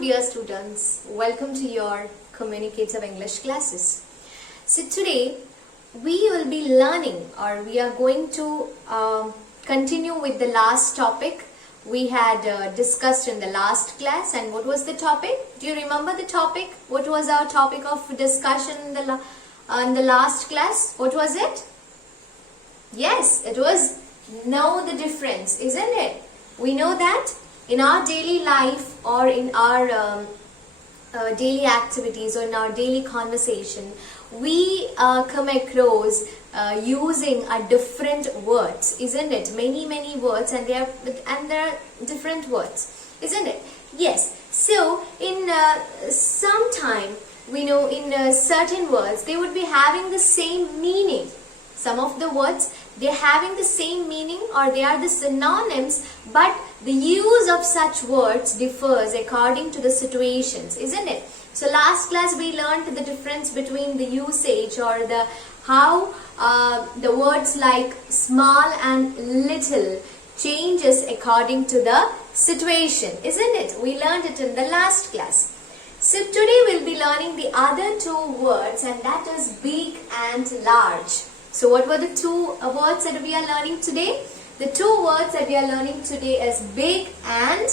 dear students, welcome to your communicative English classes. So today we will be learning, or we are going to continue with the last topic we had discussed in the last class. And what was the topic? Do you remember the topic? What was our topic of discussion in the last class? What was it? Yes, it was know the difference, isn't it? We know that in our daily life, or in our daily activities, or in our daily conversation, we come across using different words, isn't it? Many words, and there are different words, isn't it? Yes. So in some time, we know in certain words they would be having the same meaning. Some of the words, they're having the same meaning, or they are the synonyms, but the use of such words differs according to the situations, isn't it? So last class we learned the difference between the usage, or the how the words like small and little changes according to the situation, isn't it? We learned it in the last class. So today we'll be learning the other two words, and that is big and large. So what were the two words that we are learning today? The two words that we are learning today is big and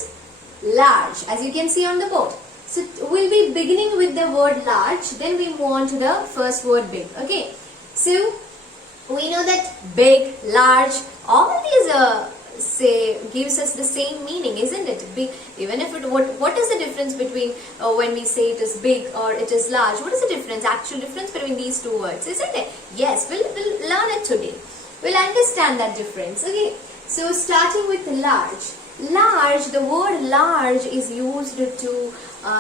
large, as you can see on the board. So we'll be beginning with the word large, then we move on to the first word big. Okay, so we know that big, large, all these gives us the same meaning, isn't it? Big, even if it, what is the difference between when we say it is big or it is large? What is the difference, actual difference between these two words, isn't it? Yes, we'll learn it today. We'll understand that difference. Okay, so starting with large. Large, the word large is used to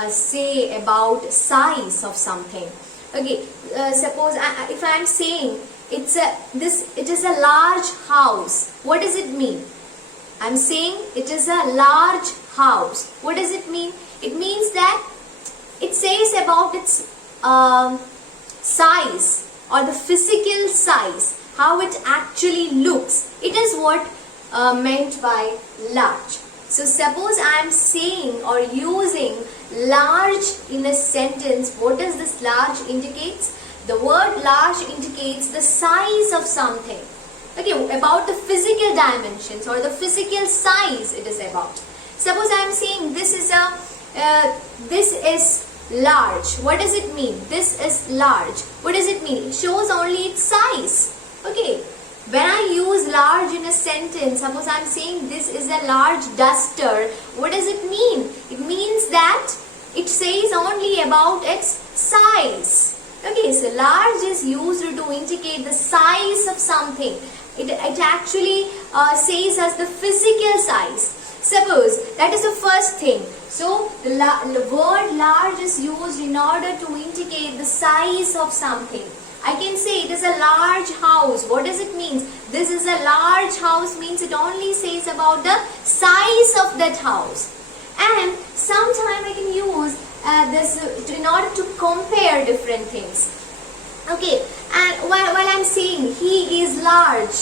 say about size of something. Okay, suppose if I am saying it is a large house. What does it mean? I'm saying it is a large house. What does it mean? It means that it says about its size, or the physical size, how it actually looks. It is what meant by large. So suppose I am saying or using large in a sentence, what does this large indicates? The word large indicates the size of something. Okay, about the physical dimensions or the physical size it is about. Suppose I am saying this is large. What does it mean? This is large. What does it mean? It shows only its size. Okay, when I use large in a sentence, suppose I am saying this is a large duster. What does it mean? It means that it says only about its size. Okay, so large is used to indicate the size of something. It actually says as the physical size. Suppose that is the first thing. So the word large is used in order to indicate the size of something. I can say it is a large house. What does it mean? This is a large house means it only says about the size of that house. And sometime I can use this in order to compare different things. Okay, and while I'm saying he is large,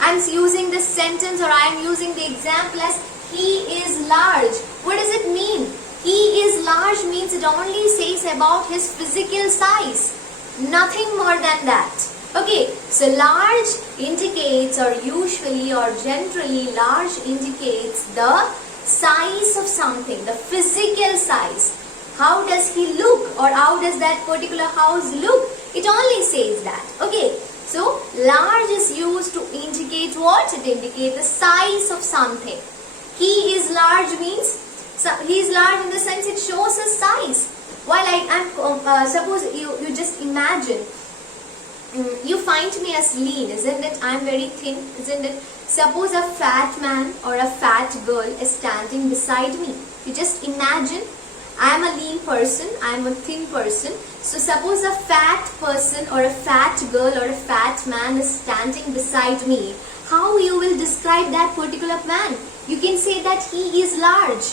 I'm using this sentence, or I am using the example as he is large. What does it mean? He is large means it only says about his physical size. Nothing more than that. Okay, so large indicates, or usually or generally large indicates the size of something, the physical size. How does he look, or how does that particular house look? It only says that. Okay, so large is used to indicate what? It indicates the size of something. He is large means he is large in the sense it shows his size. While suppose you just imagine, you find me as lean, isn't it? I am very thin, isn't it? Suppose a fat man or a fat girl is standing beside me. You just imagine, I am a lean person, I am a thin person. So suppose a fat person or a fat girl or a fat man is standing beside me. How you will describe that particular man? You can say that he is large,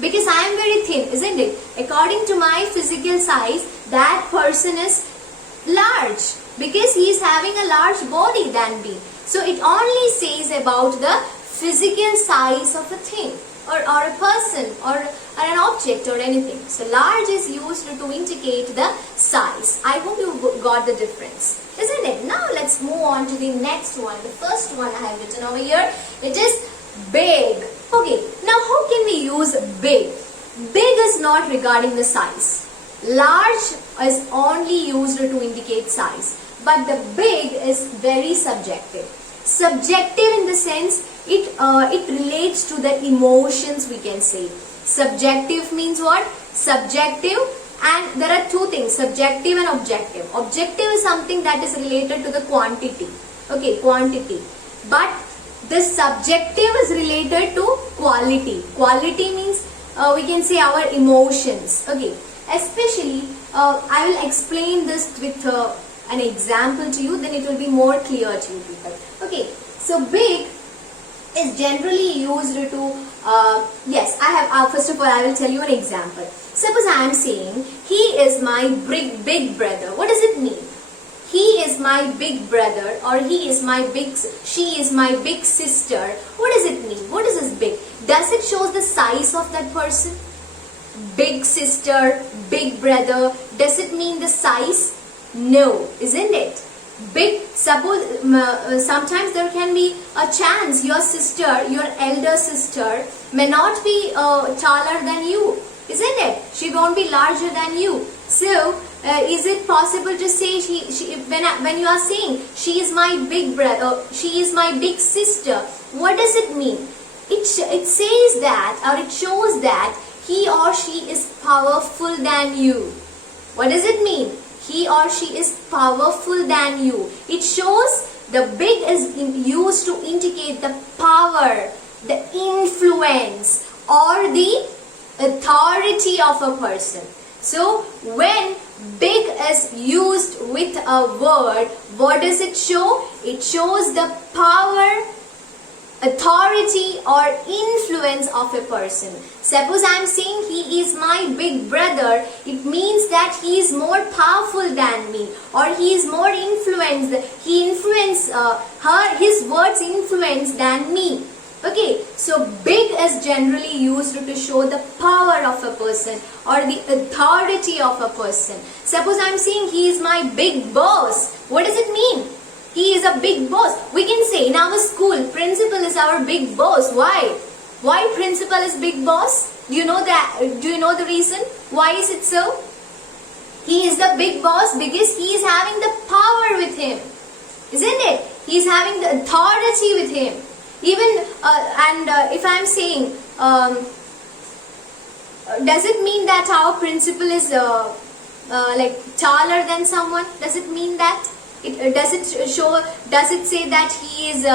because I am very thin, isn't it? According to my physical size, that person is large, because he is having a large body than me. So it only says about the physical size of a thing. or a person or an object or anything. So large is used to indicate the size. I hope you got the difference, isn't it? Now let's move on to the next one. The first one I have written over here, it is big. Okay, now how can we use big? Big is not regarding the size. Large is only used to indicate size. But the big is very subjective. Subjective in the sense it relates to the emotions, we can say. Subjective means what? Subjective, and there are two things, subjective and objective. Objective is something that is related to the quantity. Okay, quantity. But the subjective is related to quality. Quality means we can say our emotions. Okay, especially I will explain this with an example to you, then it will be more clear to you people. Okay, so big is generally used to, yes, I have, first of all I will tell you an example. Suppose I am saying, he is my big brother. What does it mean? He is my big brother, or she is my big sister. What does it mean? What is this big? Does it show the size of that person? Big sister, big brother, does it mean the size? No, isn't it? Big, suppose sometimes there can be a chance your sister, your elder sister may not be taller than you, isn't it? She won't be larger than you. So is it possible to say when you are saying she is my big brother, she is my big sister, what does it mean? It says that, or it shows that he or she is powerful than you. What does it mean? He or she is powerful than you. It shows the big is used to indicate the power, the influence, or the authority of a person. So when big is used with a word, what does it show? It shows the power, authority or influence of a person. Suppose I am saying he is my big brother, it means that he is more powerful than me, or he is more influenced, his words influence than me. Okay, so big is generally used to show the power of a person or the authority of a person. Suppose I am saying he is my big boss. What does it mean? He is a big boss. We can say in our school, principal is our big boss. Why? Why principal is big boss? Do you know that? Do you know the reason? Why is it so? He is the big boss because he is having the power with him, isn't it? He is having the authority with him. Even if I am saying, does it mean that our principal is like taller than someone? Does it mean that? Does it say that he is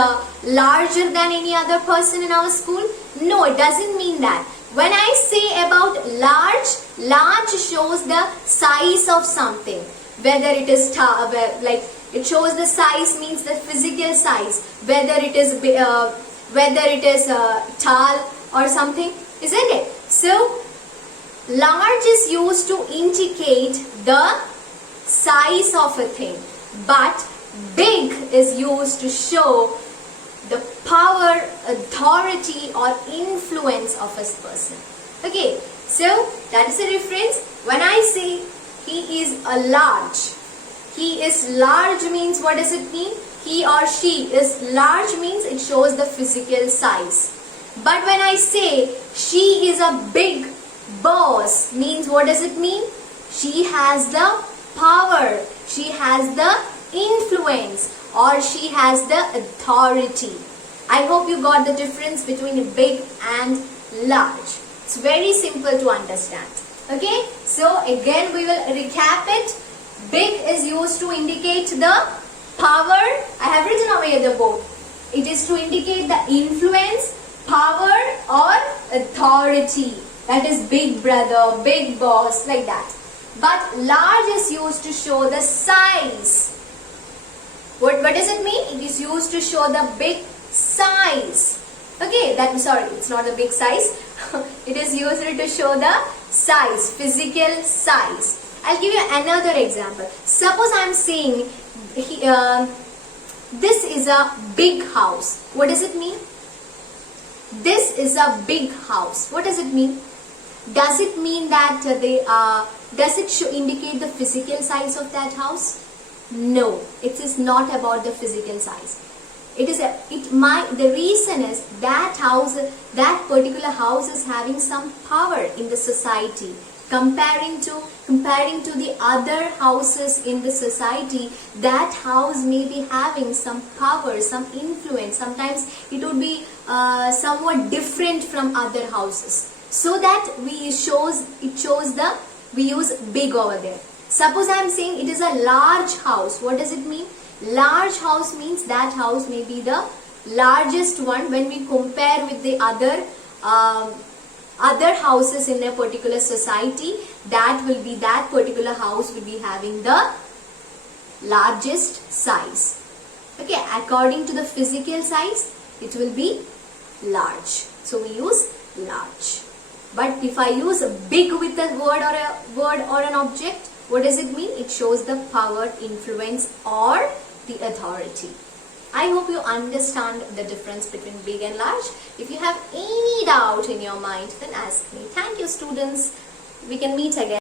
larger than any other person in our school? No, it doesn't mean that. When I say about large shows the size of something. Whether it is like it shows the size means the physical size. Whether it is tall or something, isn't it? So large is used to indicate the size of a thing. But big is used to show the power, authority or influence of a person. Okay, so that is a reference. When I say he is a large, he is large means what does it mean? He or she is large means it shows the physical size. But when I say she is a big boss means what does it mean? She has the power, she has the influence, or she has the authority. I hope you got the difference between big and large. It's very simple to understand. Okay, so again we will recap it. Big is used to indicate the power. I have written over here the board. It is to indicate the influence, power or authority. That is big brother, big boss, like that. But large is used to show the size. What does it mean? It is used to show the big size. Okay, it's not a big size. It is used to show the size, physical size. I'll give you another example. Suppose I am saying this is a big house. What does it mean? this is a big house. What does it mean? Does it mean that does it indicate the physical size of that house? No, it is not about the physical size. The reason is that particular house is having some power in the society. Comparing to the other houses in the society, that house may be having some power, some influence. Sometimes it would be somewhat different from other houses. So that we use big over there. Suppose I am saying it is a large house. What does it mean? Large house means that house may be the largest one when we compare with the other houses in a particular society. That particular house will be having the largest size. Okay, according to the physical size, it will be large. So we use large. But if I use big with a word or an object, what does it mean? It shows the power, influence, or the authority. I hope you understand the difference between big and large. If you have any doubt in your mind, then ask me. Thank you, students. We can meet again.